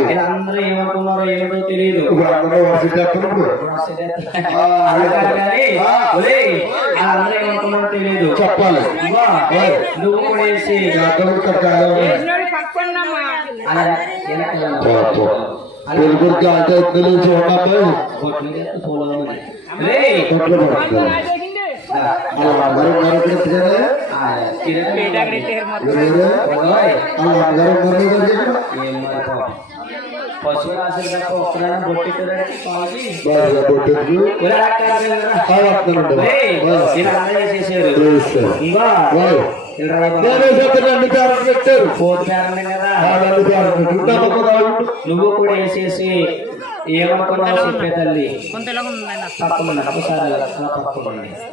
వీళ్ళందరూ ఏమనుకున్నారో ఏమిటో తెలియదు వాళ్ళందరూ ఏమనుకున్నారో తెలియదు చెప్పాలి. నువ్వు కూడా వేసి. పెరుగురికి అంటే ఎత్తు పశువు రాసిన తప్ప ఒక్కడైనా బొట్టెట్టడానికి కావాలి బాగా కొట్టేసి ఒరే, అలా కాదు కదరా. ఆ వస్తున్నాడు. ఒరేయ్, ఓయ్. ఇలా అందరూ చేసేసారు చేస్తారు. ఇంకా ఓయ్. ఇలా రా బాబు. నేనే చేతులు అన్ని పేరు పెట్టారు ఫోర్త్ పేరెంట్ కదా ఆ నన్ను పేరు పెట్టు నమ్మకం రాదు. నువ్వు కూడా వేసేసి ఏమనుకున్నావు చెప్పే తల్లి తప్పకుండా ఒకసారి వేసే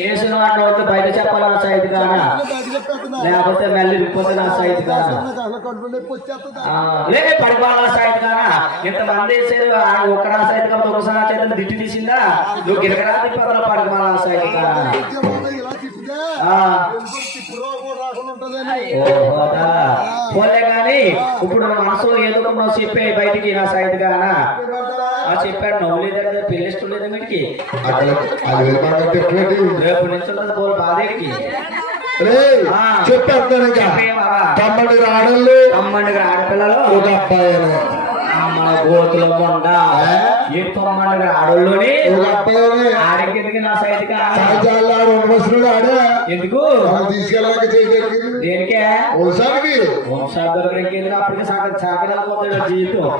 వేసిన వాటి వద్ద బయట సైతు లేకపోతే మళ్ళీ విప్పోతే నా సైతు కానా ఆ, లే పడిపోవాలి నా సైతు కానా ఇంతమంది వేసారు సైతు కాబట్టి ఒకసారి దిట్టి తీసిందా? నువ్వు తిప్పదల నా సైతు. పోలే కానీ ఇప్పుడు మనసులో ఏదో చెప్పే బయటికి నా సైతు చెప్పాడు నవ్వులేదంటే పెళ్ళి ఇష్టం లేదు వీడికి? రేపు నుంచి ఉంటుంది పోలు. చెప్పేస్తాను ఇంకా? తమ్ముడు తమ్మండి ఆడపిల్లలు ఒక అబ్బాయి. మన గోతుల మొండ. ఏ? తమ్మండి ఆడోళ్ళని ఒక అబ్బాయి అని. ఆడికి నా ఎందుకు? తీసుకెళ్ళాక దేనికే? వంశాల దగ్గరికి వెళ్ళినప్పటికీ సాగ సాగలేకపోతాడు జీవితం.